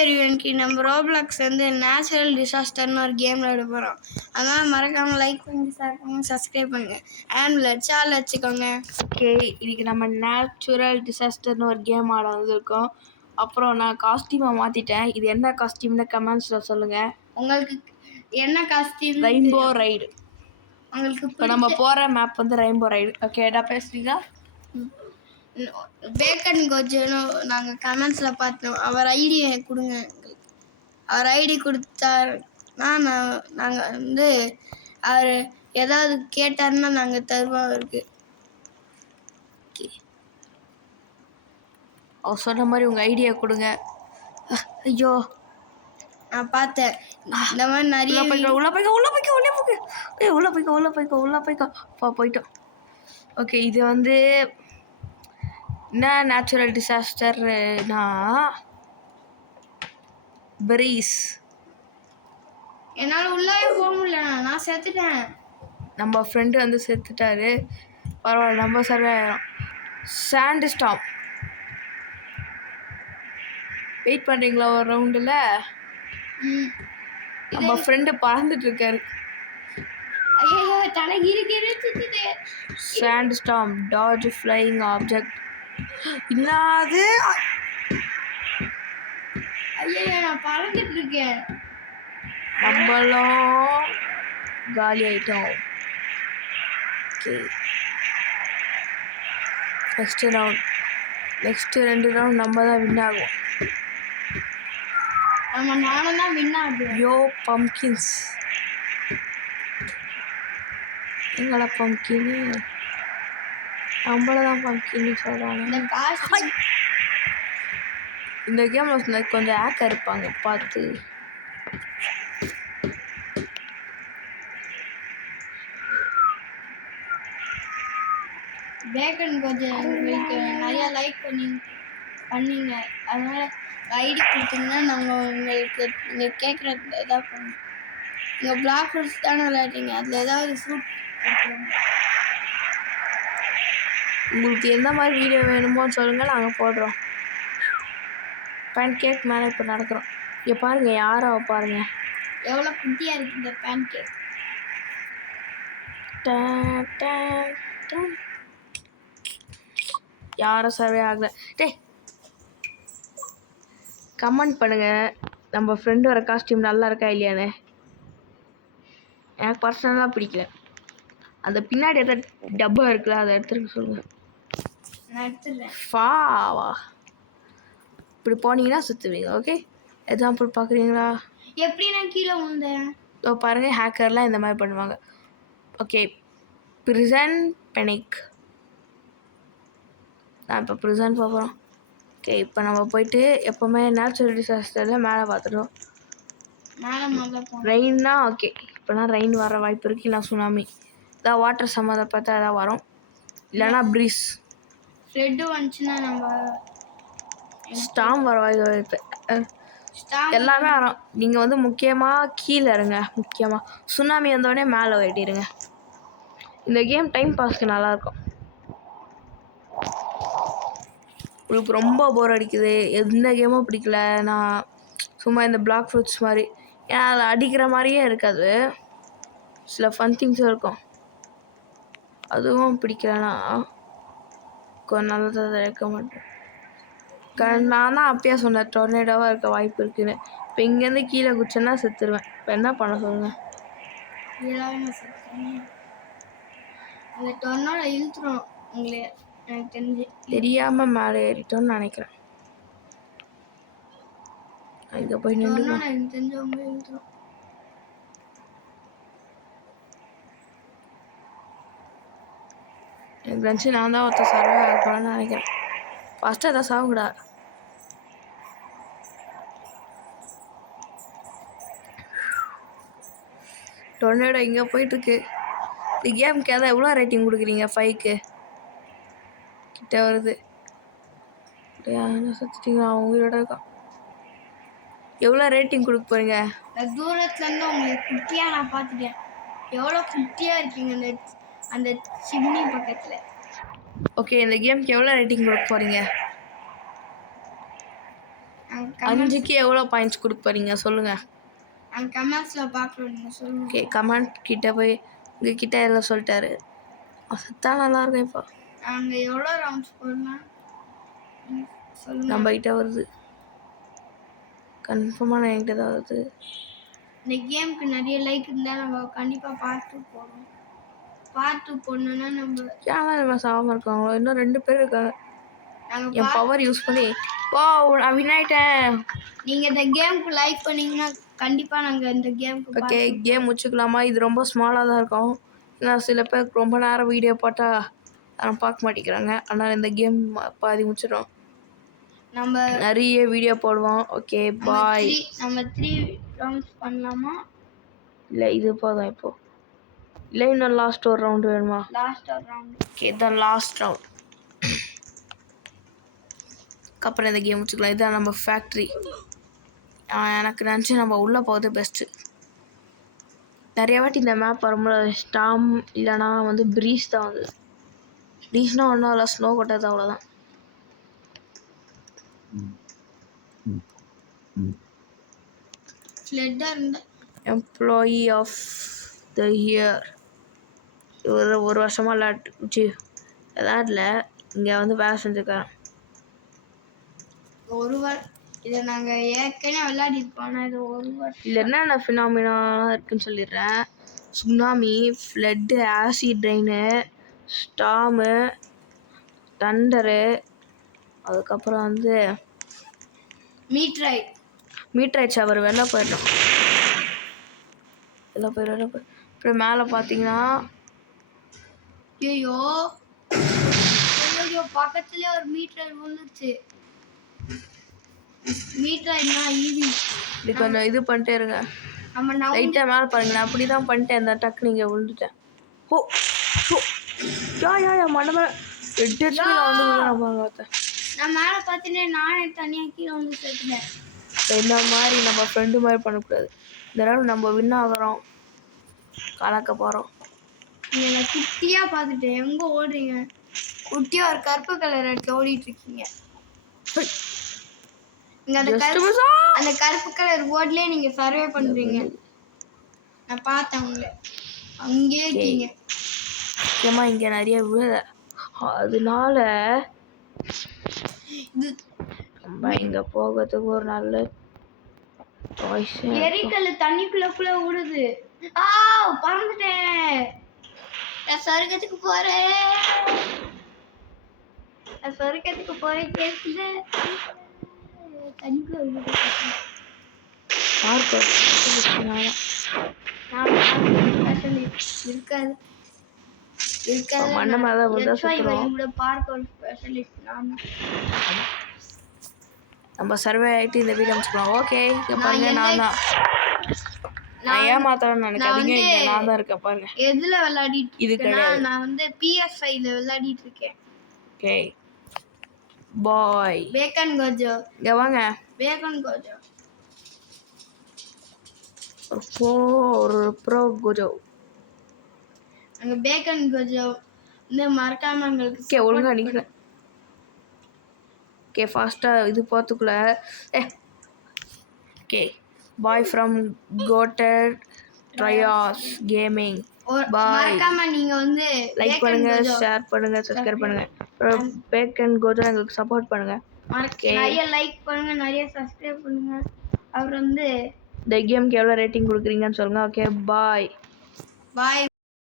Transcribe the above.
எரிவனுக்கு நம்ம ரோப்ளாக்ஸ் வந்து நேச்சுரல் டிசாஸ்டர்னு ஒரு கேம் விளையாட போகிறோம். அதனால் மறக்காமல் லைக் பண்ணி ஷேர் பண்ணி சப்ஸ்கிரைப் பண்ணுங்கள். அண்ட் லட்சால் வச்சுக்கோங்க. ஓகே, இன்னைக்கு நம்ம நேச்சுரல் டிசாஸ்டர்னு ஒரு கேம் ஆட வந்திருக்கோம். அப்புறம் நான் காஸ்டியூமை மாற்றிட்டேன். இது என்ன காஸ்டியூம்னு கமெண்ட்ஸில் சொல்லுங்கள். உங்களுக்கு என்ன காஸ்டியூம்? Rainbow ride. உங்களுக்கு இப்போ நம்ம போகிற மேப் வந்து ரெயின்போ ரைடு. ஓகே, என்ன பேசுறீங்க? பேக்கன் கோஜனோ நாங்கள் கமெண்ட்ஸில் பார்த்தோம். அவர் ஐடி கொடுங்க. அவர் ஐடி கொடுத்தாருன்னா நாங்கள் வந்து அவர் ஏதாவது கேட்டாருன்னா நாங்கள் தருவோம் அவருக்கு. அவர் சொன்ன மாதிரி உங்கள் ஐடியா கொடுங்க. ஐயோ, நான் பார்த்தேன் இந்த மாதிரி நிறைய உள்ள போய்க்கோ போயிட்டோம். ஓகே, இது வந்து என்ன நேச்சுரல் டிசாஸ்டர்னா பிரீஸ். என்னால் உள்ளே போக முடியல, நான் செத்துட்டேன். நம்ம ஃப்ரெண்டு வந்து செத்துட்டாரு. பரவாயில்ல, நம்ம சர்வே ஆகிறோம். சாண்ட் ஸ்டாம். வெயிட் பண்ணுறீங்களா ஒரு ரவுண்டில்? நம்ம ஃப்ரெண்டு பறந்துட்டு இருக்காரு. ஐயோ, தலைக்கு சாண்ட் ஸ்டாம், டாஜ் ஃப்ளையிங் ஆப்ஜெக்ட். இன்னாது? ஐயோ, நான் பறந்துட்டு இருக்கேன். நம்மளும் காலி ஆயிட்டோம். ஓகே, நெக்ஸ்ட் 2 ரவுண்ட் நம்ம தான் வின் ஆகும். நானும் தான் வின் ஆகுவேன். யோ பம்கின்ஸ். எங்கள பம்கின்னு நம்மள தான் பம்கின்னு சொல்கிறாங்க. இந்த கேமில் கொஞ்சம் ஹேக்கர் இருப்பாங்க, பார்த்து. பேக்கன் கொஞ்சம் உங்களுக்கு நிறையா லைக் பண்ணிங்க. அதனால் ஐடி கொடுத்தீங்கன்னா நாங்கள் உங்களுக்கு நீங்கள் கேட்குற எதாவது பண்ணுவோம். நீங்கள் பிளாக் ஃப்ரூட்ஸ் தானே விளையாடுறீங்க, அதில் ஏதாவது ஃப்ரூட் உங்களுக்கு எந்த மாதிரி வீடியோ வேணுமோன்னு சொல்லுங்கள், நாங்கள் போடுறோம். பேன் கேக் மேலே இப்போ நடக்கிறோம். இங்கே பாருங்கள், யாரோ பாருங்கள் எவ்வளோ குட்டியாக இருக்குது இந்த பேன் கேக். யாரும் சர்வே ஆகலை. கமெண்ட் பண்ணுங்கள், நம்ம ஃப்ரெண்டு வர காஸ்டியூம் நல்லா இருக்கா இல்லையானே. எனக்கு பர்சனலாக பிடிக்கல. அந்த பின்னாடி எதாவது டப்பா இருக்குல்ல, அதை எடுத்துருக்க சொல்லுங்கள். வா, இப்படி போனீங்கன்னா சுற்றுவீங்க. ஓகே, எக்ஸாம்பிள் பார்க்குறீங்களா? எப்படி நான் கீழே வந்தேன்? ஸோ பாருங்கள், ஹேக்கர்லாம் இந்த மாதிரி பண்ணுவாங்க. Okay, prison Bennix. நான் இப்போ ப்ரிசன் போகிறோம். ஓகே, இப்போ நம்ம போயிட்டு எப்போவுமே நேச்சுரல் டிசாஸ்டரில் மேலே பார்த்துட்டோம். ரெயின்னா ஓகே, இப்போனா ரெயின் வர வாய்ப்பு இருக்குது. இல்லை சுனாமி, இதான் வாட்டர் சம்மந்தப்பட்ட எதாவது வரும். இல்லைன்னா ப்ரீஸ். ஃப்ளட்டு வந்துச்சுன்னா நம்ம ஸ்டாம் வர வாய்ப்பு எல்லாமே வரும். நீங்கள் வந்து முக்கியமாக கீழே இருங்க. முக்கியமாக சுனாமி வந்தோடனே மேலே ஓட்டிடுங்க. இந்த கேம் டைம் பாஸ்க்கு நல்லாயிருக்கும். உங்களுக்கு ரொம்ப போர் அடிக்குது, எந்த கேமும் பிடிக்கல, நான் சும்மா இந்த பிளாக் ஃப்ரூட்ஸ் மாதிரி, ஏன்னா அதில் அடிக்கிற மாதிரியே இருக்காது, சில ஃபன் திங்ஸும் இருக்கும், அதுவும் பிடிக்கலன்னா கொஞ்சம் நல்லதாக இருக்க மாட்டேன். நான் தான் அப்பயே சொன்னேன் டொர்னேடோவாக இருக்க வாய்ப்பு இருக்குதுன்னு. இப்போ இங்கேருந்து கீழே குச்சேன்னா செத்துருவேன். இப்போ என்ன பண்ண சொல்லுங்கள்? அந்த டொர்னேடோ இழுத்துரும் உங்களே, எனக்கு தெரிஞ்சு. தெரியாமல் மேலே ஏறிட்டோன்னு நினைக்கிறேன். இங்கே போய் நின்று எனக்கு தெரிஞ்சவங்களே இழுத்துரும். எனக்கு நினச்சி நான் தான் ஒருத்தர் சர்வே ஆகணும்னு நினைக்கிறேன். ஃபஸ்ட்டு அதை சாகுடா. டொர்னேடோ இங்கே போயிட்டுருக்கு. இந்த கேமுக்கு எதாவது எவ்வளோ ரேட்டிங் கொடுக்குறீங்க? 5க்கு கிட்ட வருது. சத்திட்டீங்களா? அவங்க உயிரோட இருக்கான். எவ்வளோ ரேட்டிங் கொடுக்க போகிறீங்க? தூரத்துலேருந்து உங்களுக்கு குட்டியாக நான் பார்த்துட்டேன். எவ்வளோ குட்டியாக இருக்கீங்க அந்த சிம்னி பக்கத்தில். ஓகே, இந்த கேமுக்கு எவ்வளோ ரேட்டிங் கொடுக்க போகிறீங்க? 5க்கு எவ்வளோ பாயிண்ட்ஸ் கொடுக்க போறீங்க சொல்லுங்கள். கமெண்ட்ஸில் பார்க்குறோம், நீங்கள் சொல்லுங்கள். ஓகே, கமெண்ட் கிட்ட போய் உங்ககிட்ட எல்லாம் சொல்லிட்டாரு. அதுதான் நல்லாயிருக்கும். இப்போ நாங்கள் எவ்வளோ ரவுண்ட்ஸ் போடலாம் சொல்லுங்கள். நம்ம கிட்ட வருது கன்ஃபார்மாக, நான் என்கிட்ட தான் வருது. இந்த கேமுக்கு நிறைய லைக் இருந்தால் நம்ம கண்டிப்பாக பார்ட் 2 போடுவோம். பார்ட் 2 போடணுன்னா நம்ம சேனல் சாகாமல் இருக்காங்களோ, இன்னும் 2 பேர் இருக்காங்க. நாங்கள் என் பவர் யூஸ் பண்ணி நான் வின் ஆயிட்டேன். நீங்கள் இந்த கேமுக்கு லைக் பண்ணீங்கன்னா கண்டிப்பாக நாங்கள் இந்த கேமுக்கு ஓகே, கேம் முடிச்சுக்கலாமா? இது ரொம்ப ஸ்மாலாக தான் இருக்கும். ஏன்னா சில பேர் ரொம்ப நேரம் வீடியோ போட்டால் யாரும் பார்க்க மாட்டேங்கிறாங்க. அதனால் இந்த கேம் பாதி முடிச்சிடும். நம்ம நிறைய வீடியோ போடுவோம். ஓகே, பாய். நம்ம 3 ரவுண்ட்ஸ் பண்ணலாமா? இல்லை, இது போதும் இப்போ. இல்லை, இன்னும் லாஸ்ட் ஒரு ரவுண்டு வேணுமா? லாஸ்ட் ஒரு ரவுண்ட். ஓகே, இதான் லாஸ்ட் ரவுண்ட். அப்புறம் இந்த கேம் முடிச்சுக்கலாம். இதுதான் நம்ம ஃபேக்ட்ரி. எனக்கு நினச்சி நம்ம உள்ளே போகிறது பெஸ்ட்டு. நிறைய வாட்டி இந்த மேப் வரும்போது ஸ்டாம் இல்லைனா வந்து ப்ரீஸ் தான் வந்து. ப்ரீஸ்னால் ஒன்றும் இல்லை, ஸ்னோ கொட்டது அவ்வளோதான். Employee of the year. ஒரு வருஷமாக விளையாடல, இங்கே வந்து வேலை செஞ்சுருக்காரன். இதை நாங்கள் ஏற்கனவே விளையாடிருப்போம். ஆனால் இது இதில் என்னென்ன ஃபினாமினா இருக்குன்னு சொல்லிடுறேன். Tsunami, flood, acid rain, storm, thunder, அதுக்கப்புறம் வந்து மீட்ரைட் ஷவர். வெளில போயிடணும். அப்புறம் மேலே பார்த்தீங்கன்னா ஐயோ பக்கத்துலேயே ஒரு மீட்ரைட் விழுந்துச்சு. மீட்ரைட்னா ஈஸி. இது கொஞ்சம் இது பண்ணிட்டே இருங்க. நம்ம லைட்டாக மேலே பாருங்க. நான் அப்படி தான் பண்ணிட்டேன். அந்த டக்கு நீங்கள் விழுந்துட்டேன். மண்ண மேலே 8 HP வந்து விழுறாங்க. நான் மேலே பார்த்துட்டு நானே தனியாக கீழே வந்து சேர்த்துட்டேன். இந்த மாதிரி நம்ம ஃப்ரெண்டு மாதிரி பண்ணக்கூடாது. இந்த தடவை நம்ம வின் ஆகிறோம், கலக்க போகிறோம். நீங்கள் குட்டியாக பார்த்துட்டேன். எங்கே ஓடுறீங்க? குட்டியாக ஒரு கருப்பு கலர் எடுத்து ஓடிட்டுருக்கீங்க. அந்த கருப்பு கலர் போர்ட்லயே நீங்க சர்வே பண்றீங்க. நான் பார்த்தேன் உங்களை. அங்கேயே இருக்கீங்க. ஏமா இங்க நிறைய விழல, அதனால நம்ம இங்க போகிறதுக்கு ஒரு நல்ல சாய்ஸ். எரிக்கல் தண்ணிக்குள்ள விடுது. பறந்துட்டேன். நான் சொர்க்கத்துக்கு போறேன். கேக்குது தண்ணிக்குள்ள நம்ம சர்வே ஆகிட்டு இந்த வீடியோ முடிச்சுக்கலாம். ஓகே, பாருங்க, நான் ஏமாத்தணும்னு நினைக்காதீங்க. இங்க நான் தான் இருக்கேன் பாருங்க. எதுல விளையாடிட்டு இது கிடையாது, நான் வந்து PS5 ல விளையாடிட்டு இருக்கேன். ஓகே, பாய். பேக்கன் கோஜோ இங்க வாங்க. பேக்கன் கோஜோ ஒரு ப்ரோ கோஜோ. அங்க பேக்கன் கோஜோ இந்த மறக்காம உங்களுக்கு ஓகே ஒழுங்கா நிக்கிறேன். ஓகே, ஃபாஸ்டா இது போறதுக்குள்ள ஓகே, பாய் ஃப்ரம் கோட்டட் ட்ரையாஸ் கேமிங். மறக்காம நீங்க வந்து லைக் பண்ணுங்க, ஷேர் பண்ணுங்க, சப்ஸ்கிரைப் பண்ணுங்க. அப்புறம் பேக்கன் கோஜோ எங்களுக்கு சப்போர்ட் பண்ணுங்க. நிறைய லைக் பண்ணுங்க, நிறைய சப்ஸ்கிரைப் பண்ணுங்க. அப்புறம் வந்து இந்த கேமுக்கு எவ்வளோ ரேட்டிங் கொடுக்குறீங்கன்னு சொல்லுங்க. ஓகே, பாய்.